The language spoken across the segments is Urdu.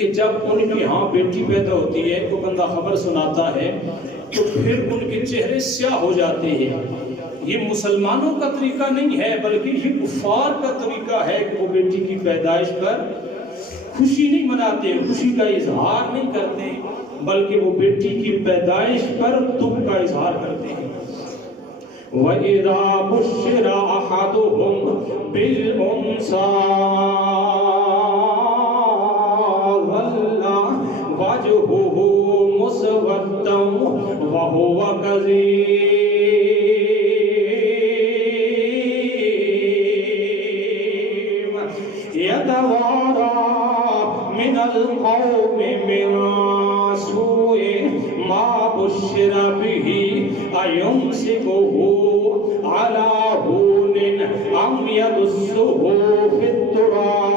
کہ جب ان کے ہاں بیٹی پیدا ہوتی ہے تو بندہ خبر سناتا ہے تو پھر ان کے چہرے سیاہ ہو جاتے ہیں. یہ مسلمانوں کا طریقہ نہیں ہے بلکہ یہ کفار کا طریقہ ہے کہ وہ بیٹی کی پیدائش پر خوشی نہیں مناتے, خوشی کا اظہار نہیں کرتے, بلکہ وہ بیٹی کی پیدائش پر دکھ کا اظہار کرتے ہیں. وَإِذَا بُشِّرَ أَحَدُهُم بِالْأُنثَىٰ ظَلَّ وَجْهُهُ مُسْوَدًّا وَهُوَ كَظِيمٌ يَتَوَارَىٰ مِنَ الْقَوْمِ مِن سُوءِ مَا بُشِّرَ بِهِ أَيُمْسِكُهُ عَلَىٰ هُونٍ أَمْ يَدُسُّهُ فِي التُّرَابِ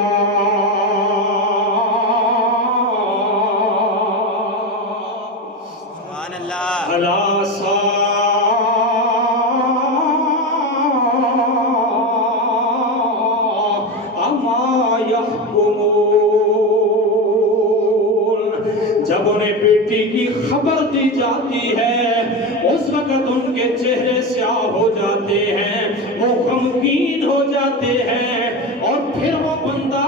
سبحان اللہ. أَلَا سَاءَ مَا يَحْكُمُونَ. جب انہیں بیٹی کی خبر دی جاتی ہے اس وقت ان کے چہرے سیاہ ہو جاتے ہیں, وہ غمگین ہو جاتے ہیں, اور پھر وہ بندہ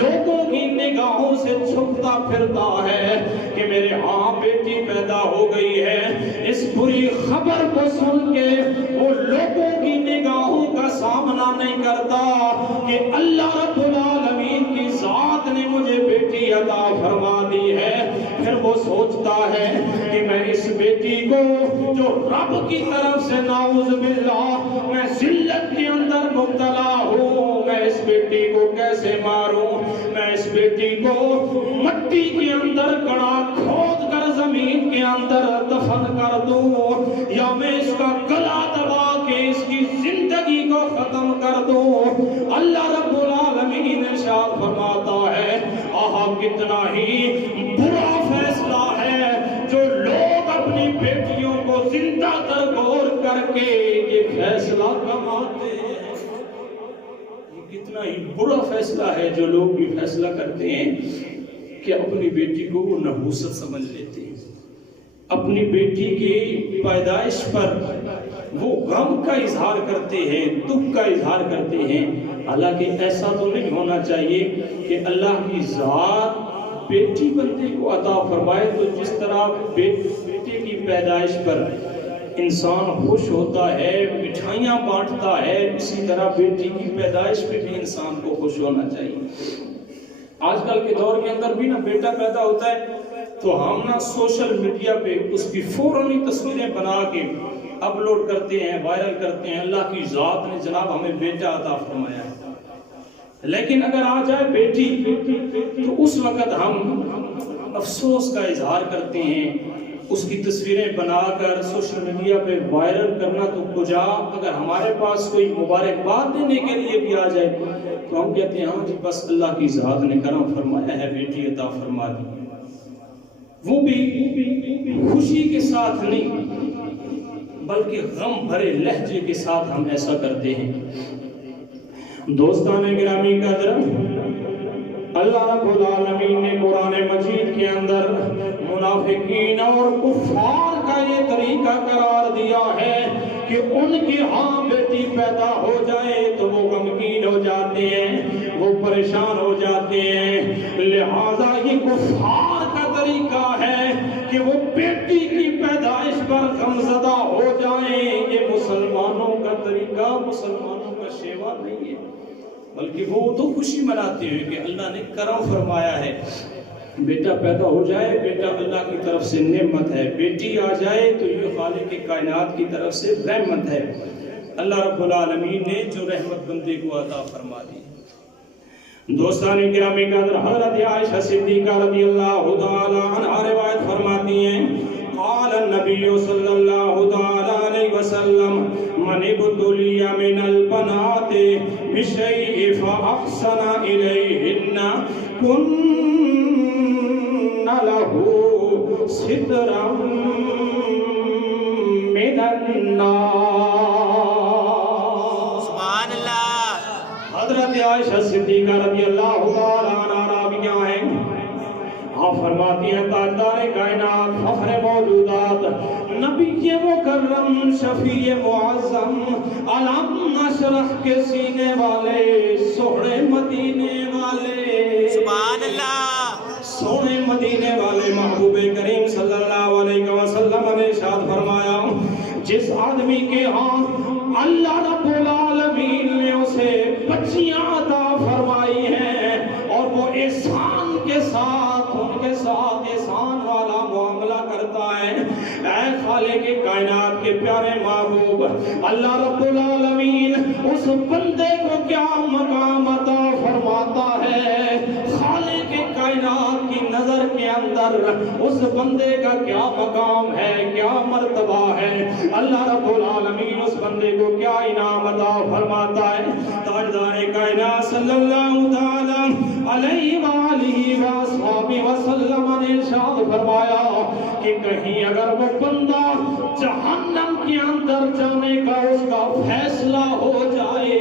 لوگوں کی نگاہوں سے چھپتا پھرتا ہے کہ میرے ہاں بیٹی پیدا ہو گئی ہے. اس بری خبر کو سن کے وہ لوگوں کی نگاہوں کا سامنا نہیں کرتا کہ اللہ رب العالمین کی ذات نے مجھے بیٹی عطا فرما دی ہے. پھر وہ سوچتا ہے کہ میں اس بیٹی کو جو رب کی طرف سے نعوذ باللہ میں ذلت کے اندر مبتلا ہوں, میں اس بیٹی کو کیسے ماروں, میں اس بیٹی کو مٹی کے اندر گڑا کھود کر زمین کے اندر دفن کر دوں, یا میں اس کا گلا دبا کے اس کی زندگی کو ختم کر دوں. اللہ رب العالمین ارشاد فرماتا ہے آہا کتنا ہی برا فیصلہ ہے جو لوگ اپنی بیٹیوں کو زندہ ترغور کر کے یہ فیصلہ کماتے ہیں. یہ کتنا ہی برا فیصلہ ہے جو لوگ یہ فیصلہ کرتے ہیں کہ اپنی بیٹی کو وہ نحوست سمجھ لیتے ہیں, اپنی بیٹی کی پیدائش پر وہ غم کا اظہار کرتے ہیں, دکھ کا اظہار کرتے ہیں. حالانکہ ایسا تو نہیں ہونا چاہیے کہ اللہ کی ذات بیٹی بندے کو عطا فرمائے تو جس طرح بیٹے کی پیدائش پر انسان خوش ہوتا ہے, مٹھائیاں بانٹتا ہے, اسی طرح بیٹی کی پیدائش پہ بھی انسان کو خوش ہونا چاہیے. آج کل کے دور کے اندر بھی نا بیٹا پیدا ہوتا ہے تو ہم نا سوشل میڈیا پہ اس کی فوراً تصویریں بنا کے اپلوڈ کرتے ہیں, وائرل کرتے ہیں, اللہ کی ذات نے جناب ہمیں بیٹا عطا فرمایا ہے. لیکن اگر آ جائے بیٹی تو اس وقت ہم افسوس کا اظہار کرتے ہیں, اس کی تصویریں بنا کر سوشل میڈیا پہ وائرل کرنا تو کجا, اگر ہمارے پاس کوئی مبارکباد دینے کے لیے بھی آ جائے تو ہم کہتے ہیں ہاں جی بس اللہ کی ذات نے کرم فرمایا ہے, بیٹی عطا فرما دی. وہ بھی خوشی کے ساتھ نہیں بلکہ غم بھرے لہجے کے ساتھ ہم ایسا کرتے ہیں. دوستان گرامی قدر, اللہ رب العالمین نے قرآن مجید کے اندر منافقین اور کفار کا یہ طریقہ قرار دیا ہے کہ ان کی ہاں بیٹی پیدا ہو جائے تو وہ غمگین ہو جاتے ہیں, وہ پریشان ہو جاتے ہیں. لہذا یہ کفار کا طریقہ ہے کہ وہ بیٹی کی پیدائش پر غمزدہ ہو جائیں. یہ مسلمانوں کا طریقہ, مسلمانوں کا شیوا نہیں ہے, بلکہ وہ تو خوشی مناتے ہوئے کہ اللہ نے کرم فرمایا ہے, بیٹا پیدا ہو جائے, بیٹا اللہ کی طرف سے نعمت ہے, بیٹی آ جائے تو یہ خالق کائنات کی طرف سے رحمت ہے. اللہ رب العالمین نے جو رحمت بندے کو عطا فرما دی. دوستان گرامی قدر, حضرت عائشہ صدیقہ رضی اللہ تعالی عنہا روایت فرماتی ہیں قال النبی صلی اللہ تعالی علیہ وسلم من ابتلی من البنات بشیء فاحسن الیہن کن له سترا من النار. سبحان اللہ. حضرت عائشہ صدیقہ رضی اللہ تعالی عنہا راویہ ہیں آپ فرماتی ہیں تاجدار کائنات فخر موجودات نبی مکرم شفیع معظم علم نشرح کے سینے والے سونے مدینے والے سبحان اللہ سونے مدینے والے محبوب کریم صلی اللہ علیہ وسلم نے ارشاد فرمایا جس آدمی کے ہاں اللہ رب العالمین نے اسے بچیاں عطا فرمائی ہیں اور وہ احسان کے ساتھ ان کے ساتھ احسان والا معاملہ کرتا ہے، اے خالق کائنات کے پیارے محبوب اللہ رب العالمین اس بندے کو کیا مقام عطا فرماتا ہے، خالق کائنات کی نظر کے اندر اس بندے کا کیا مقام ہے، کیا مرتبہ ہے، اللہ رب العالمین اس بندے کو کیا انعام عطا فرماتا ہے۔ تاجدار کائنات صلی اللہ تعالی علیہ وآلہ وآصحابہ وسلم نے ارشاد فرمایا کہ کہیں اگر وہ بندہ جہنم کے اندر جانے کا اس کا فیصلہ ہو جائے،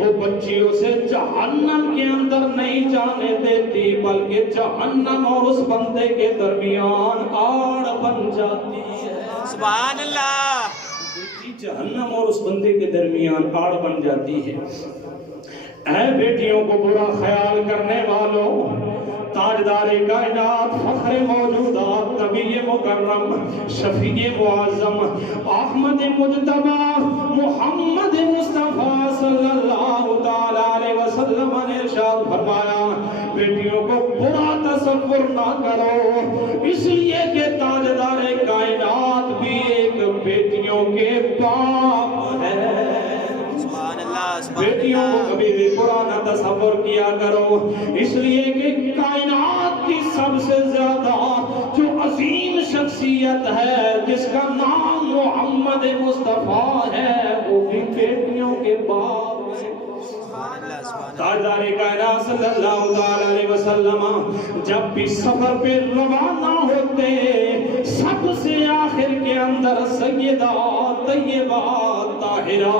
وہ بچی اسے جہنم کے اندر نہیں جانے دیتی بلکہ جہنم اور اس بندے کے درمیان آڑ بن جاتی ہے۔ سبحان اللہ، بیٹی جہنم اور اس بندے کے درمیان آڑ بن جاتی ہے۔ اے بیٹیوں کو برا خیال کرنے والوں، تاجدار کائنات فخر موجودات نبی مکرم شفیع معظم احمد مجتبی محمد مصطفیٰ صلی اللہ تعالی علیہ وسلم نے ارشاد فرمایا بیٹیوں کو برا تصور نہ کرو، اس لیے کہ تاجدار کائنات بھی ایک بیٹیوں کے باپ ہے۔ بیٹیوں کو کبھی بھی برا نہ تصور کیا کرو، اس لیے کہ کائنات کی سب سے زیادہ جو عظیم شخصیت ہے جس کا نام محمد مصطفیٰ ہے وہ بھی بیٹیوں کے باپ ہے۔ تاجدار کائنات صلی اللہ علیہ وسلم جب بھی سفر پہ روانہ ہوتے سب سے آخر کے اندر سیدہ طیبہ طاہرہ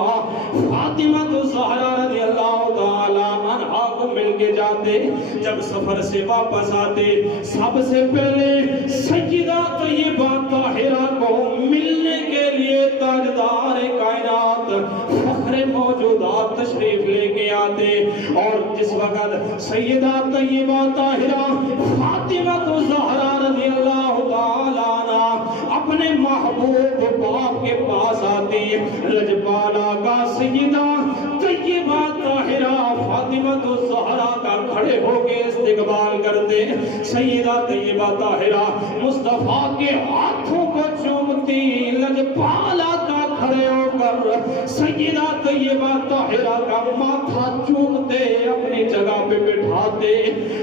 فاطمہ الزہرا رضی اللہ تعالی عنہا کو مل کے جاتے، جب سفر سے واپس آتے سب سے پہلے سیدہ طیبہ طاہرہ کو ملنے کے لیے تاجدار کائنات فخر موجودات تشریف لے کے آتے، اور جس وقت سیدہ طیبہ طاہرہ فاطمہ الزہرا رضی اللہ تعالی عنہا اپنے محبوب باپ کے پاس آتی، لجپالا کا سیدہ طیبہ طاہرہ فاطمہ الزہرا کا کھڑے ہو کے استقبال کرتے، سیدہ طیبہ طاہرہ مصطفیٰ کے ہاتھوں کو چومتی، لجپالا کا کھڑے ہو کر سیدہ طیبہ طاہرہ کا ماتھا چومتے اپنی جگہ پہ بٹھاتے۔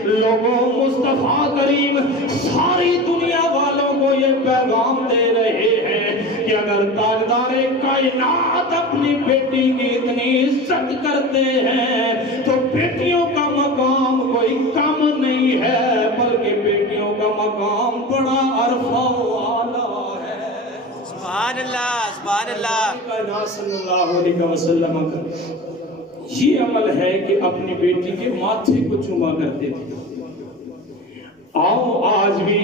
لوگوں مصطفیٰ کریم ساری دنیا والوں کو یہ پیغام دے رہے ہیں کہ اگر تاجدار کائنات اپنی بیٹی کی اتنی عزت کرتے ہیں تو بیٹیوں کا مقام کوئی کم نہیں ہے بلکہ بیٹیوں کا مقام بڑا عرفہ والا ہے۔ سبحان اللہ، سبحان اللہ۔ کائنات صلی اللہ علیہ وسلم کا یہ عمل ہے کہ اپنی بیٹی کے ماتھے کو چوما کرتے تھے۔ آؤ آج بھی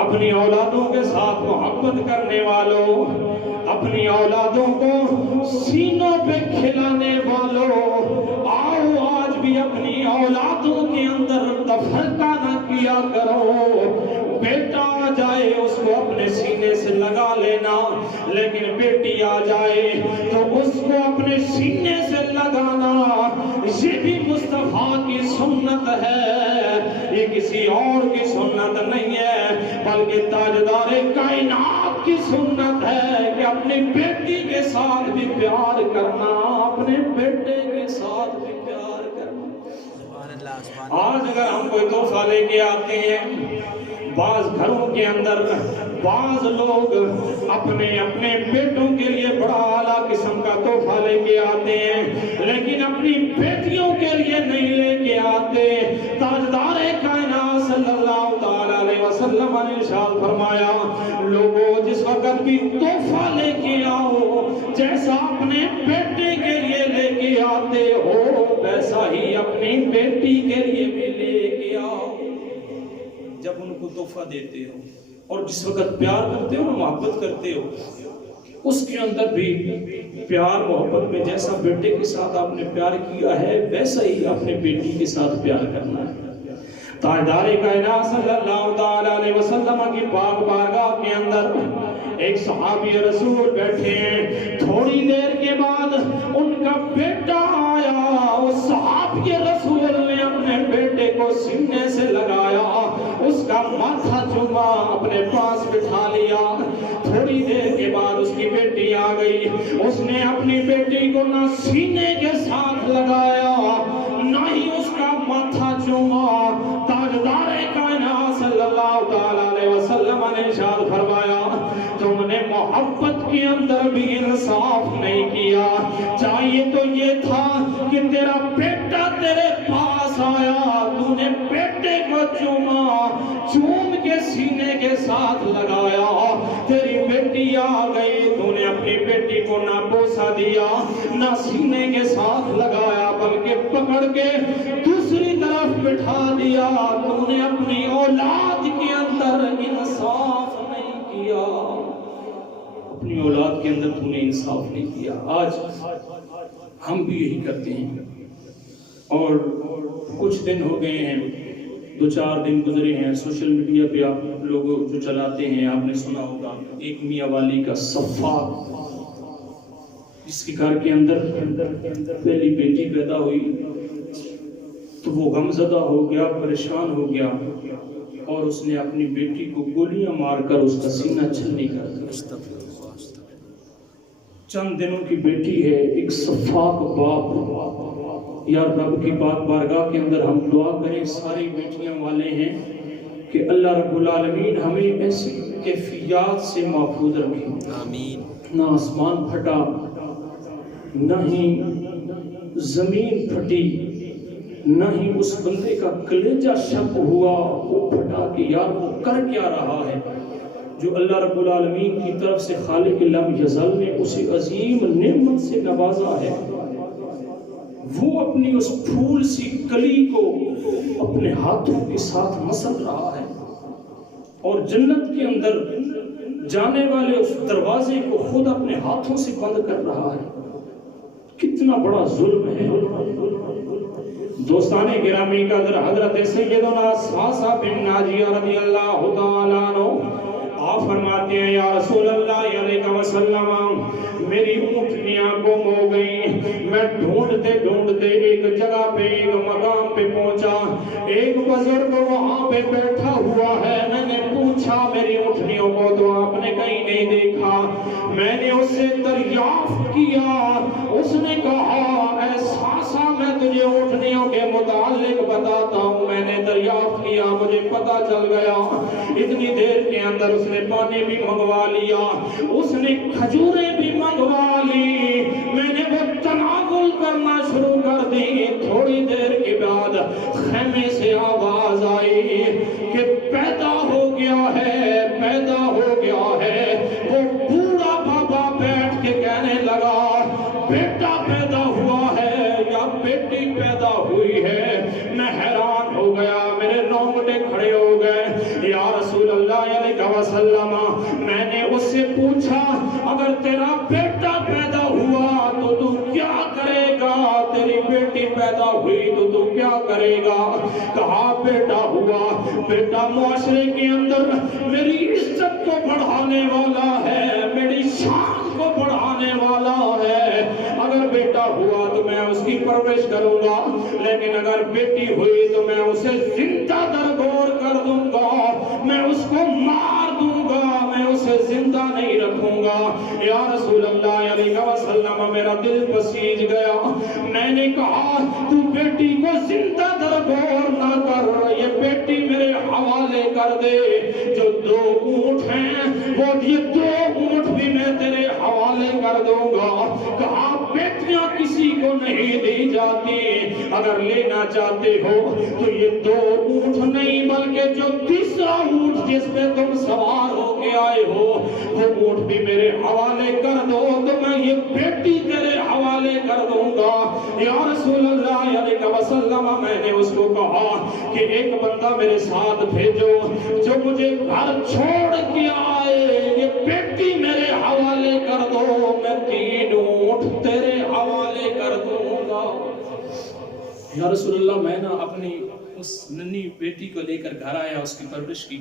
اپنی اولادوں کے ساتھ محبت کرنے والوں، اپنی اولادوں کو سینوں پہ کھلانے والوں، آؤ آج بھی اپنی اولادوں کے اندر تفرقہ نہ کیا کرو۔ بیٹا آ جائے اس کو اپنے سینے سے لگا لینا، لیکن بیٹی آ جائے تو اس کو اپنے سینے سے لگانا، یہ بھی مصطفیٰ کی سنت ہے، یہ کسی اور کی سنت نہیں ہے بلکہ تاجدار کائنات کی سنت ہے کہ اپنی بیٹی کے ساتھ بھی پیار کرنا، اپنے بیٹے کے ساتھ بھی پیار کرنا۔ آج اگر ہم کوئی تحفہ لے کے آتے ہیں، بعض گھروں کے اندر بعض لوگ اپنے بیٹوں کے لیے بڑا اعلیٰ قسم کا تحفہ لے کے آتے ہیں لیکن اپنی بیٹیوں کے لیے نہیں لے کے آتے۔ تاجدار کائنات صلی اللہ تعالی علیہ وسلم نے ارشاد فرمایا لوگوں جس وقت بھی تحفہ لے کے آؤ جیسا اپنے بیٹے کے لیے لے کے آتے ہو ویسا ہی اپنی بیٹی کے لیے بھی لے کے آؤ۔ جب ان کو تحفہ دیتے ہو اور جس وقت پیار کرتے ہو محبت کرتے ہو اس کے اندر بھی پیار محبت میں جیسا بیٹے کے ساتھ آپ نے پیار کیا ہے ویسا ہی اپنے بیٹی کے ساتھ پیار کرنا ہے۔ تاجدار کائنات صلی اللہ تعالی علیہ وسلم کی پاک بارگاہ کے اندر ایک صحابی رسول بیٹھے ہیں، تھوڑی دیر کے بعد ان کا بیٹا آیا، اس صحابی رسول نے اپنے بیٹے کو سینے سے لگایا، اس کا ماتھا چوما، اپنے پاس بٹھا لیا۔ تھوڑی دیر کے بعد اس کی بیٹی آ گئی، اس نے اپنی بیٹی کو نہ سینے کے ساتھ لگایا نہ ہی اس کا ماتھا چوما۔ تاجدار کائنات صلی اللہ تعالی علیہ وسلم نے ارشاد فرمایا تم نے محبت کے اندر بھی انصاف نہیں کیا، چاہیے تو یہ تھا کہ تیرا بیٹا تیرے پاس آیا، تو نے بیٹے کو چوما، چوم کے سینے کے ساتھ لگایا، تیری بیٹی آ گئی، تو نے اپنی بیٹی کو نہ بوسا دیا نہ سینے کے ساتھ لگایا بلکہ پکڑ کے دوسری طرف بٹھا دیا۔ تو نے اپنی اولاد کے اندر انصاف نہیں کیا، اپنی اولاد کے اندر تو نے انصاف نہیں کیا۔ آج ہم بھی یہی کرتے ہیں، اور کچھ دن ہو گئے ہیں، 2-4 دن گزرے ہیں، سوشل میڈیا پہ آپ لوگ جو چلاتے ہیں آپ نے سنا ہوگا ایک میاں والی کا صفاق، جس کے گھر کے اندر پہلی بیٹی پیدا ہوئی تو وہ غمزدہ ہو گیا، پریشان ہو گیا، اور اس نے اپنی بیٹی کو گولیاں مار کر اس کا سینہ چھلنی کر دیا۔ چند دنوں کی بیٹی ہے، ایک صفاق باپ۔ یا رب کی پاک بارگاہ کے اندر ہم دعا کریں، ساری بیٹیاں والے ہیں کہ اللہ رب العالمین ہمیں ایسی کیفیات سے محفوظ رکھیں، آمین۔ نہ آسمان پھٹا، نہ ہی زمین پھٹی، نہ ہی اس بندے کا کلیجہ شک ہوا وہ پھٹا کہ یار وہ کر کیا رہا ہے، جو اللہ رب العالمین کی طرف سے خالق لم یزل نے اسے عظیم نعمت سے نوازا ہے، وہ اپنی اس پھول سی کلی کو اپنے ہاتھوں کے ساتھ مسل رہا ہے، اور جنت کے اندر جانے والے اس دروازے کو خود اپنے ہاتھوں سے بند کر رہا ہے۔ کتنا بڑا ظلم ہے۔ دوستان گرامی قدر حضرت سیدنا ساسا بن ناجیہ رضی اللہ تعالیٰ عنہ آپ فرماتے ہیں یا رسول اللہ علیہ وسلم میری اونٹنیاں گم ہو گئیں، میں ڈھونڈتے ڈھونڈتے ایک جگہ پہ ایک مقام پہ پہنچا، ایک بزرگ وہاں پہ بیٹھا ہوا ہے، میں نے پوچھا میری اونٹنیوں کو تو آپ نے کہیں نہیں دیکھا، میں نے اس سے دریافت کیا، اس نے کہا اے ساسا میں تجھے اونٹنیوں کے متعلق بتاتا ہوں، میں نے دریافت کیا، مجھے پتا چل گیا۔ اتنی دیر کے اندر اس نے پانی بھی منگوا لیا، اس نے کھجوریں بھی منگوا لی، میں نے وہ تناول کرنا شروع کر دی۔ تھوڑی دیر کے بعد خیمے سے آواز آئی کہ پیدا ہو گیا ہے، پیدا ہو گیا ہے۔ وہ بوڑھا بابا بیٹھ کے کہنے لگا بیٹا پیدا ہوا ہے یا بیٹی پیدا ہوئی ہے؟ میں حیران ہو گیا، میرے رونگٹے کھڑے ہو گئے۔ یا رسول اللہ علیہ وسلم میں نے اس سے پوچھا اگر تیرا بیٹا پیدا ہوا تو تو کیا کرے گا؟ تیری بیٹی پیدا ہوئی تو تو کیا کرے گا؟ کہا بیٹا ہوا، بیٹا معاشرے کے اندر میری عزت کو بڑھانے والا ہے، میری شان کو بڑھانے والا ہے۔ اگر بیٹا ہوا تو میں اس کی پرورش کروں گا، لیکن اگر بیٹی ہوئی تو میں اسے زندہ درگور کر دوں گا، میں اس کو مار دوں گا، میں اسے زندہ نہیں رکھوں گا۔ یا رسول اللہ علیہ وسلم میرا دل بسیج گیا، میں نے کہا تو بیٹی کو زندہ درگور نہ کر، یہ بیٹی میرے حوالے کر دے، جو 2 اونٹ ہیں وہ یہ 2 اونٹ بھی میں تیرے حوالے کر دوں گا۔ کہا بیٹیاں کسی کو نہیں دی جاتی، اگر لینا چاہتے ہو تو یہ 2 اونٹ نہیں بلکہ جو 3را اونٹ جس پہ تم سوار ہو کے آئے ہو وہ اونٹ بھی میرے حوالے کر دو، تو میں یہ بیٹی تیرے حوالے کر دوں گا۔ یا رسول اللہ علیہ وسلم، میں نے اس کو کہا کہ ایک بندہ میرے ساتھ بھیجو جو مجھے گھر چھوڑ کے آئے، یہ بیٹی میرے حوالے کر دو، میں 3 اونٹ تیرے حوالے کر دوں گا۔ یا رسول اللہ، میں نے اپنی اس ننھی بیٹی کو لے کر گھر آیا، اس کی پرورش کی۔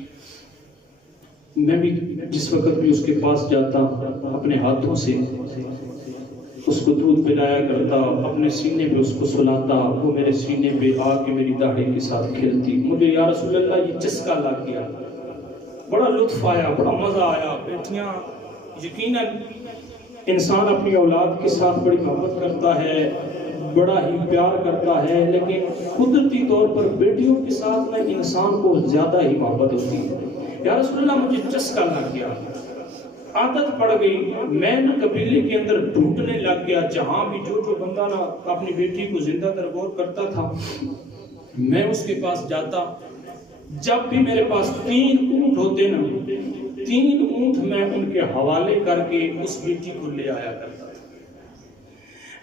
میں بھی جس وقت بھی اس کے پاس جاتا اپنے ہاتھوں سے اس کو دودھ پلایا کرتا، اپنے سینے پہ اس کو سلاتا، وہ میرے سینے پہ آ کے میری داڑھی کے ساتھ کھیلتی۔ مجھے یا رسول اللہ یہ چسکا لگ گیا، بڑا لطف آیا، بڑا مزہ آیا۔ بیٹیاں یقیناً انسان اپنی اولاد کے ساتھ بڑی محبت کرتا ہے، بڑا ہی پیار کرتا ہے، لیکن قدرتی طور پر بیٹیوں کے ساتھ میں انسان کو زیادہ ہی محبت ہوتی ہے۔ یا رسول اللہ مجھے چسکا لگ گیا، عادت پڑ گئی، میں نہ قبیلے کے اندر ڈھونڈنے لگ گیا، جہاں بھی جو بندہ نہ اپنی بیٹی کو زندہ ترغور کرتا تھا میں اس کے پاس جاتا۔ جب بھی میرے پاس 3 اونٹ ہوتے نا، 3 اونٹ میں ان کے حوالے کر کے اس بیٹی کو لے آیا کرتا تھا۔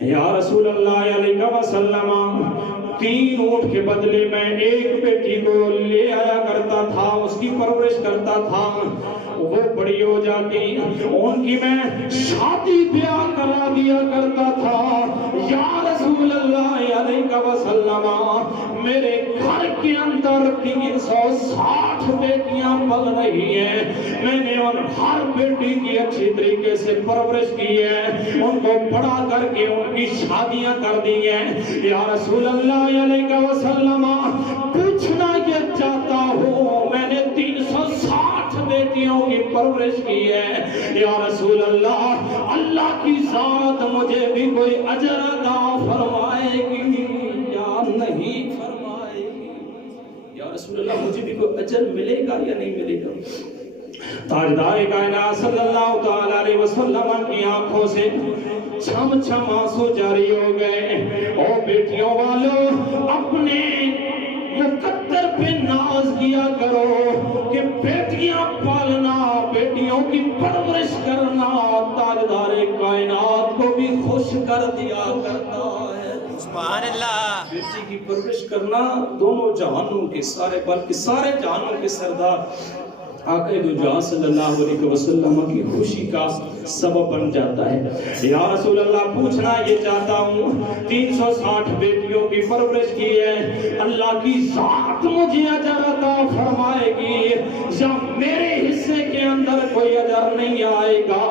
یا رسول اللہ علیہ وسلم، 3 اونٹ کے بدلے میں ایک بیٹی کو لے آیا کرتا تھا، اس کی پرورش کرتا تھا، وہ بڑی ہو جاتی، ان کی میں شادی بیاہ کرا دیا کرتا تھا۔ یا رسول اللہ علیہ وسلم، میرے گھر کے اندر 360 بیٹیاں پل رہی ہیں، میں نے ان ہر بیٹی کی اچھی طریقے سے پرورش کی ہے، ان کو بڑا کر کے ان کی شادیاں کر دی ہیں۔ یا رسول اللہ علیہ وسلم، پوچھنا یہ چاہتا ہوں، میں نے 360 بیٹیوں کی پرورش کی ہے، یا رسول اللہ، اللہ کی ذات مجھے بھی کوئی اجر عطا فرمائے گی یا نہیں فرمائے گی؟ یا رسول اللہ، مجھے بھی کوئی اجر ملے گا یا نہیں ملے گا؟ تاجدار کائنات صلی اللہ تعالی علیہ وسلم کی آنکھوں سے چھم چھم آنسو جاری ہو گئے۔ او بیٹیوں والو، اپنے مقدر پہ ناز کیا کرو کہ بیٹیاں پالنا، بیٹیوں کی پرورش کرنا تاجدار کائنات کو بھی خوش کر دیا کرتا ہے۔ سبحان اللہ۔ بیٹی کی پرورش کرنا دونوں جہانوں کے سارے، بلکہ سارے جہانوں کے سردار آقا دو جہاں صلی اللہ علیہ وسلم کی خوشی کا سبب بن جاتا ہے۔ یا رسول اللہ، پوچھنا یہ چاہتا ہوں، 360 بیٹیوں کی پرورش کی ہے، اللہ کی ذات مجھے اجر عطا فرمائے گی یا میرے حصے کے اندر کوئی اجر نہیں آئے گا؟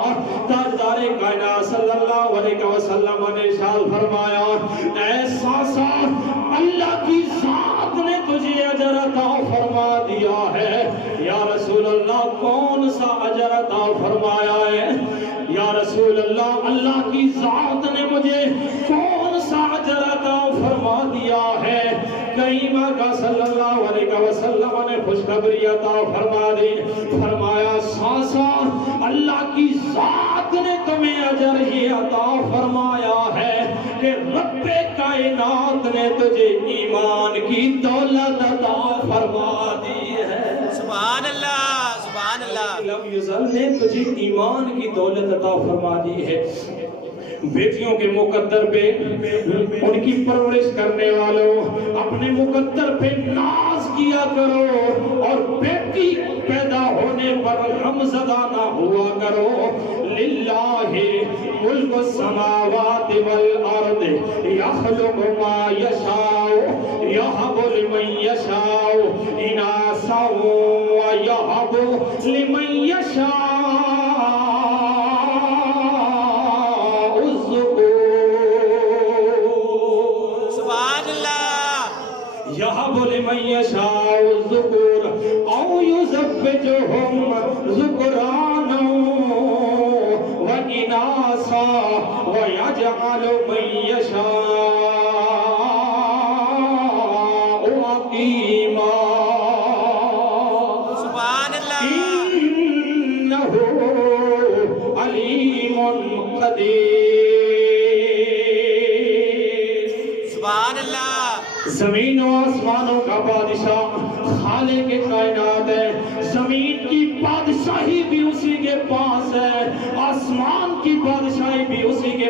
تاجدار کائنات صلی اللہ علیہ وسلم نے ارشاد فرمایا، اے ساسا، اللہ کی ذات نے تجھے اجر عطا فرما دیا ہے۔ یا رسول اللہ، کون سا اجر عطا فرمایا ہے؟ یا رسول اللہ، اللہ کی ذات نے مجھے کون سا اجر عطا فرما دیا ہے؟ کریم آقا صلی اللہ علیہ وسلم نے خوشخبری عطا فرما دی، فرمایا، ساسا، اللہ کی ذات نے تمہیں اجر یہ عطا فرمایا ہے کہ رب کائنات نے تجھے ایمان کی دولت عطا فرما دی ہے۔ سبحان اللہ، سبحان اللہ۔ لم یزل نے تجھے ایمان کی دولت عطا فرما دی ہے۔ بیٹیوں کے مقدر پہ، ان کی پرورش کرنے والوں، اپنے مقدر پہ ناز کیا کرو اور بیٹی پیدا ہونے پر غمزدہ نہ ہوا کرو۔ للہ ملک السماوات والارض یخلق ما یشاء یہب لمن یشاء اناثا ویہب لمن یشاء يَهَبُ لِمَن يَشَاءُ الذُّكُورَ أَوْ يُزَوِّجُهُمْ ذُكْرَانًا وَإِنَاثًا وَيَجْعَلُ مَن يَشَاءُ عَقِيمًا۔ سبحان اللہ۔ إِنَّهُ عَلِيمٌ قدیر۔ سبحان اللہ۔ زمین و آسمانوں کا بادشاہ خالق کائنات ہے، زمین کی بادشاہی بھی اسی کے پاس ہے، آسمان کی بادشاہی بھی اسی کے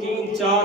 3 4